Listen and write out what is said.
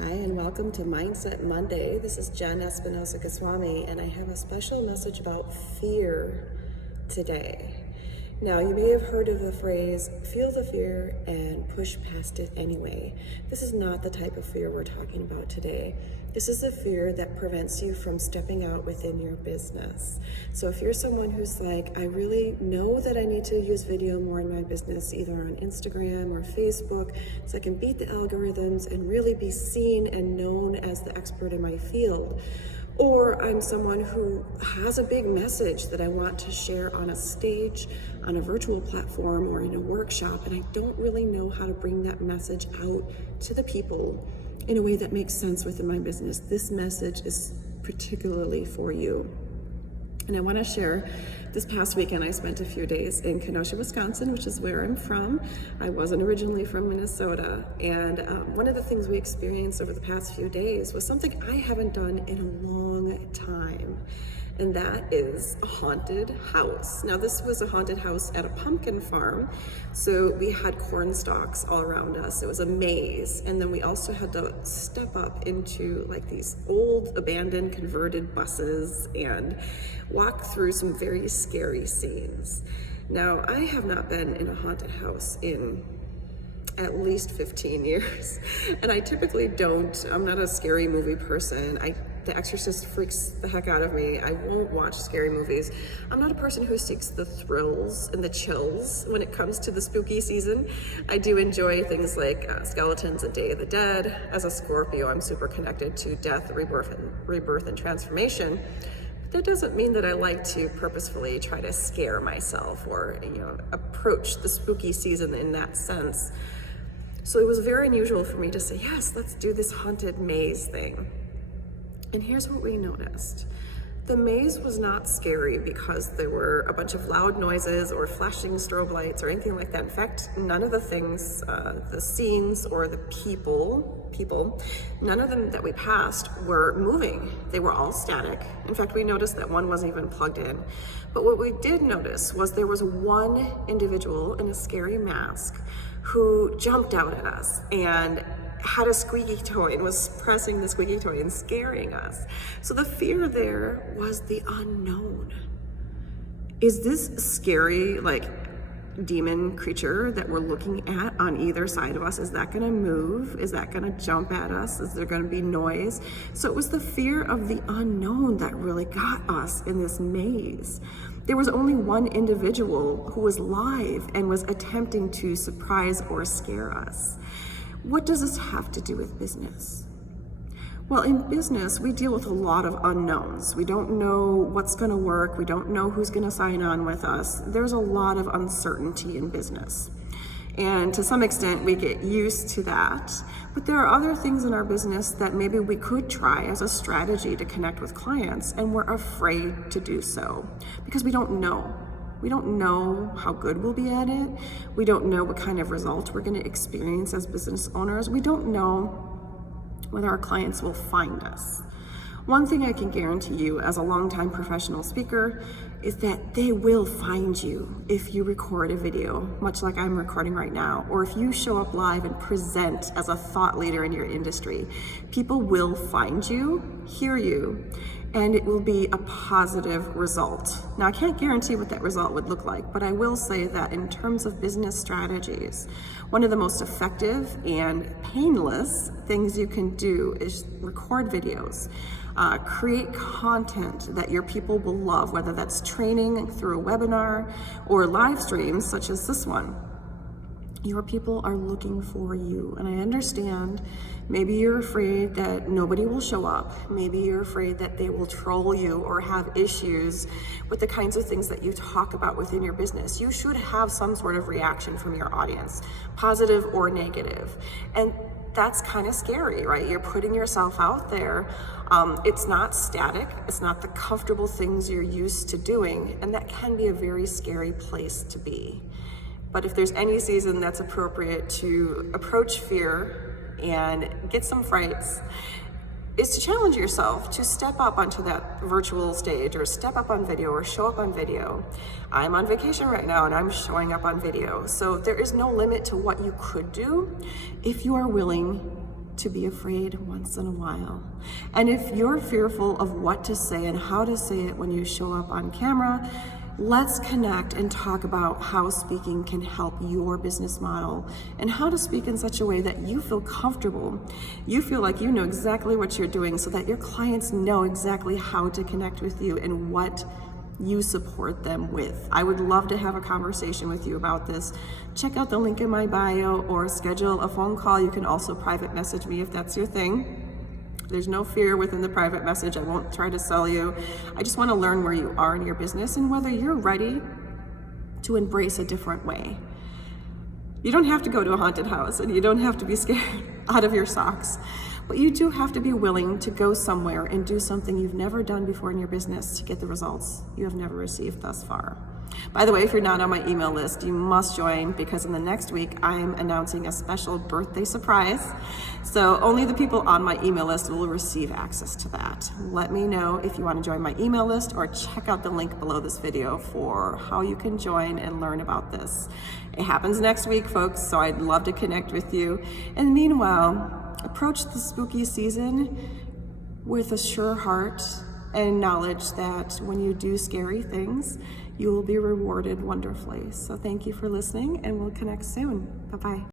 Hi, and welcome to Mindset Monday. This is Jenn Espinosa-Goswami, and I have a special message about fear today. Now, you may have heard of the phrase, feel the fear and push past it anyway. This is not the type of fear we're talking about today. This is the fear that prevents you from stepping out within your business. So if you're someone who's like, I really know that I need to use video more in my business, either on Instagram or Facebook, so I can beat the algorithms and really be seen and known as the expert in my field. Or I'm someone who has a big message that I want to share on a stage, on a virtual platform, or in a workshop, and I don't really know how to bring that message out to the people in a way that makes sense within my business. This message is particularly for you. And I want to share, this past weekend I spent a few days in Kenosha, Wisconsin, which is where I'm from. I wasn't originally from Minnesota. And one of the things we experienced over the past few days was something I haven't done in a long time. And that is a haunted house. Now, this was a haunted house at a pumpkin farm. So we had corn stalks all around us. It was a maze. And then we also had to step up into like these old abandoned converted buses and walk through some very scary scenes. Now, I have not been in a haunted house in at least 15 years. And I typically don't, I'm not a scary movie person. The Exorcist freaks the heck out of me. I won't watch scary movies. I'm not a person who seeks the thrills and the chills when it comes to the spooky season. I do enjoy things like skeletons and Day of the Dead. As a Scorpio, I'm super connected to death, rebirth, and transformation. But that doesn't mean that I like to purposefully try to scare myself or, approach the spooky season in that sense. So it was very unusual for me to say, yes, let's do this haunted maze thing. And here's what we noticed. The maze was not scary because there were a bunch of loud noises or flashing strobe lights or anything like that. In fact, none of the things, the scenes or the people, none of them that we passed were moving. They were all static. In fact, we noticed that one wasn't even plugged in. But what we did notice was there was one individual in a scary mask who jumped out at us and had a squeaky toy and was pressing the squeaky toy and scaring us. So the fear there was the unknown. Is this scary, demon creature that we're looking at on either side of us, is that gonna move? Is that gonna jump at us? Is there gonna be noise? So it was the fear of the unknown that really got us in this maze. There was only one individual who was live and was attempting to surprise or scare us. What does this have to do with business? Well, in business, we deal with a lot of unknowns. We don't know what's going to work. We don't know who's going to sign on with us. There's a lot of uncertainty in business. And to some extent, we get used to that. But there are other things in our business that maybe we could try as a strategy to connect with clients, and we're afraid to do so because we don't know. We don't know how good we'll be at it. We don't know what kind of results we're going to experience as business owners. We don't know whether our clients will find us. One thing I can guarantee you as a longtime professional speaker is that they will find you if you record a video, much like I'm recording right now, or if you show up live and present as a thought leader in your industry. People will find you, hear you, and it will be a positive result. Now, I can't guarantee what that result would look like, but I will say that in terms of business strategies, one of the most effective and painless things you can do is record videos. Create content that your people will love, whether that's training through a webinar or live streams such as this one. Your people are looking for you, and I understand maybe you're afraid that nobody will show up. Maybe you're afraid that they will troll you or have issues with the kinds of things that you talk about within your business. You should have some sort of reaction from your audience, positive or negative. And that's kind of scary, right? You're putting yourself out there. It's not static. It's not the comfortable things you're used to doing, and that can be a very scary place to be. But if there's any season that's appropriate to approach fear and get some frights, is to challenge yourself to step up onto that virtual stage or step up on video or show up on video. I'm on vacation right now and I'm showing up on video. So there is no limit to what you could do if you are willing to be afraid once in a while. And if you're fearful of what to say and how to say it when you show up on camera, let's connect and talk about how speaking can help your business model and how to speak in such a way that you feel comfortable. You feel like you know exactly what you're doing so that your clients know exactly how to connect with you and what you support them with. I would love to have a conversation with you about this. Check out the link in my bio or schedule a phone call. You can also private message me if that's your thing. There's no fear within the private message. I won't try to sell you. I just want to learn where you are in your business and whether you're ready to embrace a different way. You don't have to go to a haunted house and you don't have to be scared out of your socks, but you do have to be willing to go somewhere and do something you've never done before in your business to get the results you have never received thus far. By the way, if you're not on my email list, you must join, because in the next week, I'm announcing a special birthday surprise. So only the people on my email list will receive access to that. Let me know if you want to join my email list, or check out the link below this video for how you can join and learn about this. It happens next week, folks, so I'd love to connect with you. And meanwhile, approach the spooky season with a sure heart and knowledge that when you do scary things, you will be rewarded wonderfully. So thank you for listening, and we'll connect soon. Bye-bye.